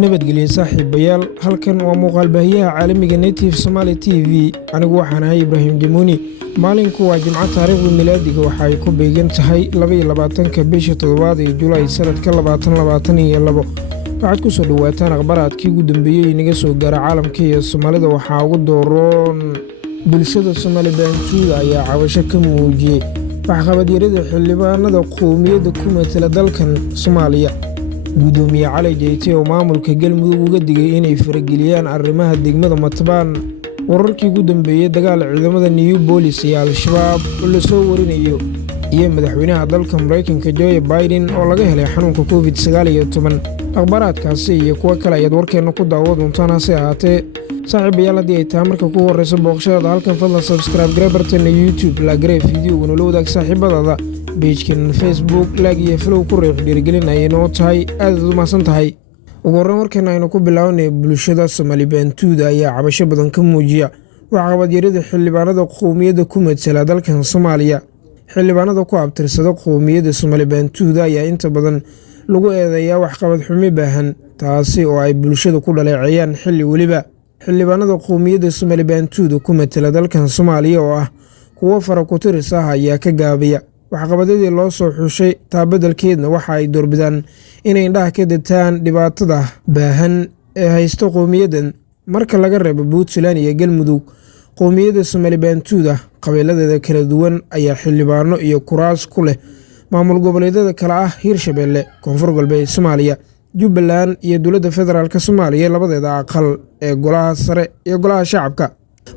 nabadgelyo saaxiibayaal halkan waa muuqaal baahiyaha caalamiga Native Somali TV anigu waxaan ahay Ibrahim Jamuni maalinku waa Jimco taariikhda milaadiga waxa ay ku beegan tahay 22 bisha 7 ee July sanadka 2022 waxaad ku soo dhawaataan akhbaraadkii ugu dambeeyay inaga soo gaara caalamka iyo Soomaalida waxa ugu dooroon bulshada Somaliland ayaa cabasho ka muujiyay waxqabadyarada xildhibaanada qowmiyadda ku matala dalkan Soomaaliya gudoomiye Cali Jeyti oo maamulka Galmudug uga digay inay farageliyaan arrimaha degmada Matbaan wararkii ugu dambeeyay dagaal ciidamada New Police iyo Al-Shabaab oo la soo warinayo iyo madaxweynaha dalka Mareykanka Joe Biden oo laga helay xanuunka COVID-19 akhbaraadkaasi iyo kuwa kale ayaad warkeena ku daawan doontaan hase ahaatee saaxiibayaal haddii ay tahay marka ku horeyso booqashada halkan fadlan subscribe garebartana YouTube la garee fiidiyowga nala wadaag saaxiibadaada page-kan Facebook lag iyo follow ku riix dhiirigelin ay noo tahay aad u mahadsan tahay ugu horreyn warkeena aynu ku bilaawnay bulshada Somaliland ayaa cabasho badan ka muujiya waxqabadyarada xildhibaanada qowmiyadda ku matala dalkan Soomaaliya xildhibaanada ku abtirsada qowmiyadda Somaliland ayaa inta badan lagu eedeeyaa waxqabad xumi baahan taasi oo ay bulshada ku dhaleeceeyaan xilli waliba xildhibaanada qowmiyadda Somaliland ku matala dalkan Soomaaliya oo ah kuwa fara ku tiris ah ayaa ka gaabiya waxqabadadii loo soo xushay taabadalkeedna waxa ay doorbidaan inay indhaha ka dataan dhibaatada baahan ee haysta qowmiyaddan marka laga reebo Puntland iyo Galmudug qowmiyadda Somaliland qabiiladeeda kala duwan ayaa xildhibaano iyo kuraas ku leh maamul goboleedyada kala ah Hirshabelle Koonfur Galbeed Soomaaliya Jubbaland iyo dowladda federaalka Soomaaliya labadeeda aqal ee golaha sare iyo golaha shacabka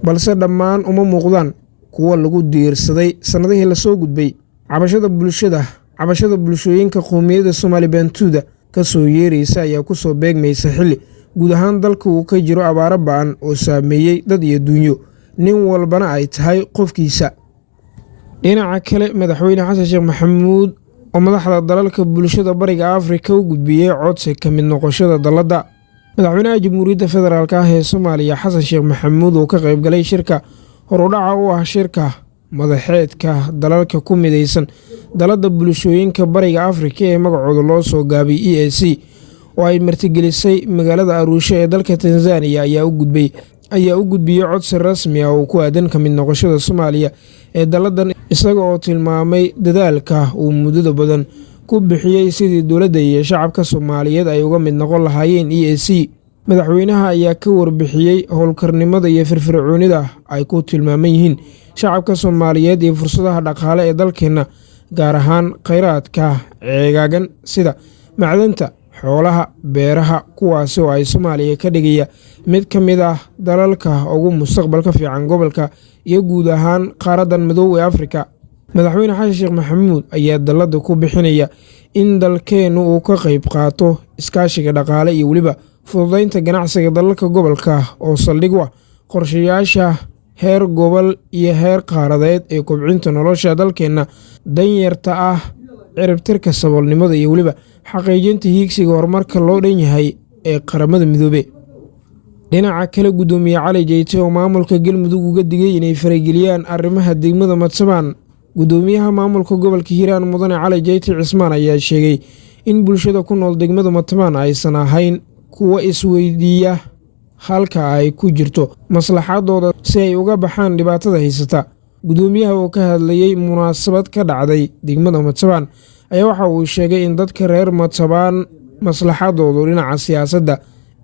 balse dhammaan uma muuqdaan kuwa lagu diirsaday sanadihii la soo gudbay cabashada bulshooyinka qowmiyadda Somaliland ka soo yeeraysa ayaa ku soo beegmaysa xilli guud ahaan dalka uu ka jiro abaaro ba'an oo saameeyay dad iyo dunyo nin walbana ay tahay qofkiisa dhinaca kale madaxweyne Xasan Sheekh Maxamuud oo madaxda dalalka bulshada bariga Afrika u gudbiyay codsi ka mid noqoshada dalada madaxweynaha Jamhuuriyadda Federaalka ah ee Soomaaliya Xasan Sheekh Maxamuud oo ka qayb galay shirka horudhaca u ah shirka madaxeedka dalalka ku midaysan dalada bulshooyinka bariga Afrika ee magacooda loo soo gaabiyay EAC oo ay martigelisay magaalada Arusha ee dalka Tanzania ayaa u gudbiyay codsi rasmi ah oo ku aadan ka mid noqoshada Soomaaliya ee daladan isaga oo tilmaamay dadaalka uu muddada badan ku bixiyay sidii dowladda iyo shacabka Soomaaliyeed ay uga mid noqon lahaayeen EAC madaxweynaha ayaa ka warbixiyay howlkarnimada iyo firfircoonida ay ku tilmaaman yihiin shacabka Soomaaliyeed iyo fursadaha dhaqaale ee dalkeena gaar ahaan kheyraadka ceegaagan sida macdanta xoolaha beeraha kuwaas oo ay Soomaaliya ka dhigaya mid ka mid ah dalalka ugu mustaqbalka fiican gobolka iyo guud ahaan qaaradan madow ee Afrika madaxweyne Xasan Sheekh Maxamuud ayaa dalada ku bixinaya in dalkeenu uu ka qayb qaato iskaashiga dhaqaale iyo waliba fududeynta ganacsiga dalalka gobolka oo saldhig u ah qorshayaasha heer gobol iyo heer qaaradeed ee kobcinta nolosha dalkeena danyarta ah ciribtirka saboolnimada iyo waliba xaqiijinta hiigsiga horumarka loo dhan yahay ee qaramada midoobay dhinaca kale gudoomiye Cali Jeyti oo maamulka Galmudug uga digay inay farageliyaan arrimaha degmada Matbaan gudoomiyaha maamulka gobolka Hiiraan Mudane Cali Jeyti Cismaan ayaa sheegay in bulshada ku nool degmada Matbaan aysan ahayn kuwa isweydiiya halka ay ku jirto maslaxadooda si ay uga baxaan dhibaatada haysata gudoomiyaha oo ka hadlayay munaasabad ka dhacday degmada Matbaan ayaa waxa uu sheegay in dadka reer Matbaan maslaxadoodu dhinaca siyaasadda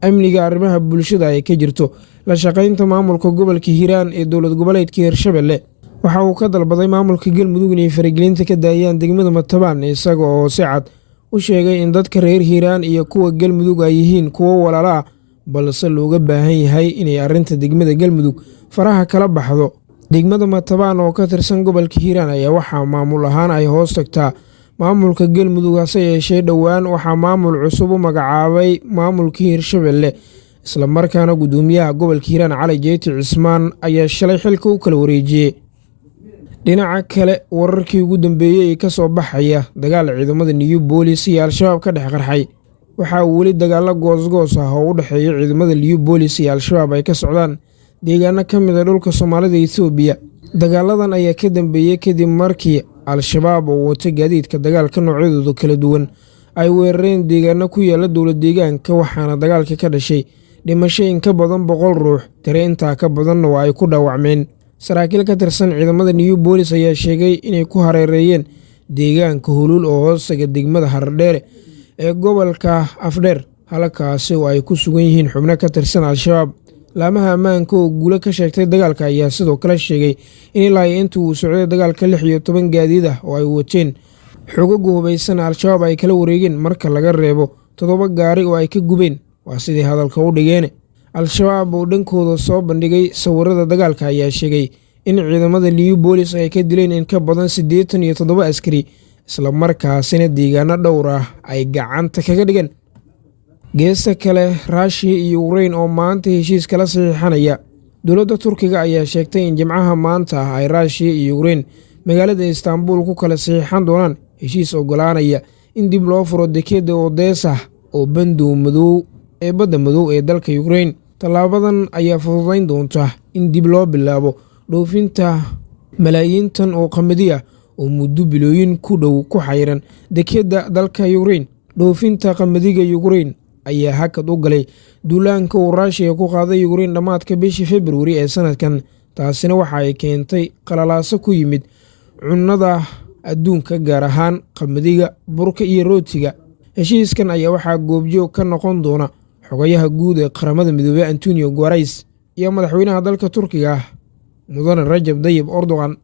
amniga arrimaha bulshada ay ka jirto la shaqaynta maamulka gobolka Hiiraan ee dowlad goboleedka Hirshabelle waxa uu ka dalbaday maamulka Galmudug inay faragelinta ka daayaan degmada Matbaan isaga oo si cad u sheegay in dadka reer Hiiraan iyo kuwa Galmudug ay yihiin kuwa walaalo ah balse looga baahan yahay inay arrinta degmada Galmudug faraha kala baxdo degmada Matbaan oo ka tirsan gobolka Hiiraan ayaa waxa maamul ahaan ay hoos tagtaa maamulka Galmudug hase yeeshee dhowaan waxaa maamul cusub u magacaabay maamulka Hirshabelle isla markaana gudoomiyaha gobolka Hiiraan Cali Jeyti Cismaan ayaa shalay xilka u kala wareejiyay dhinaca kale wararkii ugu dambeeyay ee ka soo baxaya dagaal ciidamada New Police iyo Al-Shabaab ka dhex qarxay waxaa weli dagaalo goosgoos ah oo u dhaxeeya ciidamada New Police iyo Al-Shabaab ay ka socdaan deegaano ka mid ah dhulka Soomaalida iyo Itoobiya dagaaladan ayaa ka dambeeyay kadib markii Al-Shabaab oo wata gaadiidka dagaalka noocyadooda kala duwan ay weerareen deegaano ku yaala dowlad deegaanka, waxaana dagaalka ka dhashay dhimasho in ka badan 100 ruux, tiro intaa ka badanna waa ay ku dhaawacmeen. saraakiil ka tirsan ciidamada New Booliis ayaa sheegay inay ku hareereeyeen deegaanka Hulul oo hoostaga degmada Haradheere ee gobolka Afdheer, halkaasi oo ay ku sugan yihiin xubno ka tirsan Al-Shabaab. laamaha ammaanka oo guulo ka sheegtay dagaalka ayaa sidoo kale sheegay in ilaa intii uu socday dagaalka 16 gaadiid ah oo ay wateen xoogagga hubaysan Al-Shabaab ay kala wareegeen marka laga reebo 7 gaari oo ay ka gubeen. waa sidii hadalka u dhigeen. Al-Shabaab oo dhankooda soo bandhigay sawirada dagaalka ayaa sheegay in ciidamada New Booliis ay ka dileen in ka badan 87 askari, isla markaasina deegaano dhowr ah ay gacanta kaga dhigeen. geesta kale, Ruushka iyo Ukraine oo maanta heshiis kala saxiixanaya. dowladda Turkiga ayaa sheegtay in jimcaha maanta ay Ruushka iyo Ukraine magaalada Istanbul ku kala saxiixan doonaan heshiis ogolaanaya in dib loo furo dekedda Odessa oo badda madow ee dalka Ukraine. tallaabadan ayaa fududayn doonta in dib loo bilaabo dhoofinta malaayiin tan oo qamadi ah oo muddo bilooyin ku dhow ku xayran dekedda dalka Ukraine. dhoofinta qamadiga Ukraine ayaa hakad u galay duulaanka uu Ruushka ku qaaday Ukraine dhammaadka bishii February ee sanadkan. taasina waxa ay keentay qalalaaso ku yimid cunnada adduunka, gaar ahaan qamadiga, burka iyo rootiga. heshiiskan ayaa waxaa goobjoog ka noqon doona xogayaha guud ee qaramada midoobay Antonio Guterres iyo madaxweynaha dalka Turkiga mudane Rajab Tayyip Erdogan.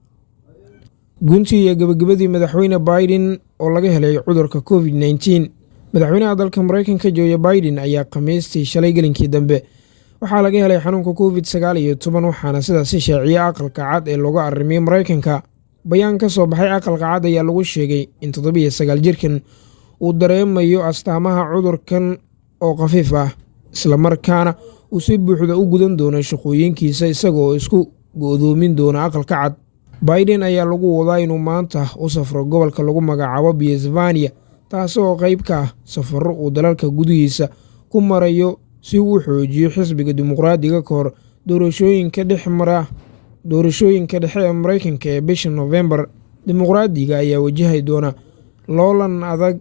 guntii iyo gabagabadii madaxweyne Biden oo laga helay cudurka COVID-19. madaxweynaha dalka Mareykanka Joe Biden ayaa Khamiistii shalay gelinkii dambe waxaa laga helay xanuunka COVID-19, waxaana sidaasi shaaciyay aqalka cad ee looga arrimiyay Mareykanka. bayaan ka soo baxay aqalka cad ayaa lagu sheegay in 79 jirkan uu dareemayo astaamaha cudurkan oo khafiif ah, isla markaana uu si buuxda u gudan doono shaqooyinkiisa isagoo isku go'doomin doona aqalka cad. Biden ayaa lagu wadaa inuu maanta u safro gobolka lagu magacaabo Pennsylvania, taasoo qayb ka ah safarro uu dalalka gudihiisa ku marayo si uu u xoojiyo xisbiga dimuqraadiga ka hor doorashooyinka dhexe ee Mareykanka ee bisha November. dimuqraadiga ayaa wajahi doona loolan adag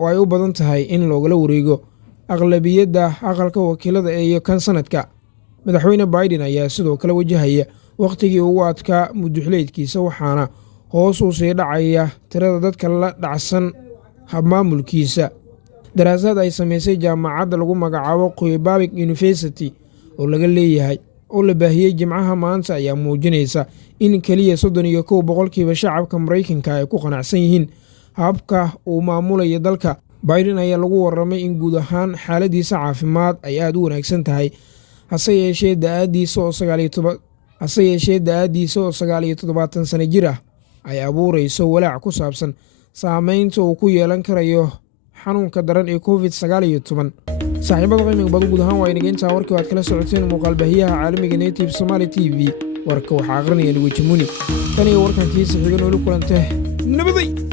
oo ay u badan tahay in loogala wareego aqlabiyadda aqalka wakiilada iyo kan sanadka. madaxweyne Biden ayaa sidoo kale wajahaya wakhtigii ugu adkaa muddaxileedkiisa, waxaana hoos u sii dhacaya tirada dadka la dhacsan habmaamulkiisa. daraasaad ay samaysay jaamacadda lagu magacaabo Quebec University oo laga leeyahay oo la baahiyey jimcaha maanta ayaa muujinaysa in keliya 31% shacabka Mareykanka ay ku qanacsan yihiin habka uu maamulayo dalka. Biden ayaa lagu warramay in guud ahaan xaaladiisa caafimaad ay aad u wanaagsan tahay, hase yeeshee da'adiisa oo 79 sano jir ah ay abuurayso walaac ku saabsan saamaynta uu ku yeelan karayo xanuunka daran ee COVID-19. saaxiibada qiimiga badan guud ahaan waa inaga intaa warkii aad kala socoteen muuqaalbaahiyaha caalamiga Native Somali TV. warka waxaa aqrinaya Luigi Muni. tan iyo warkan kiisa xiga noolu kulantay nabaday.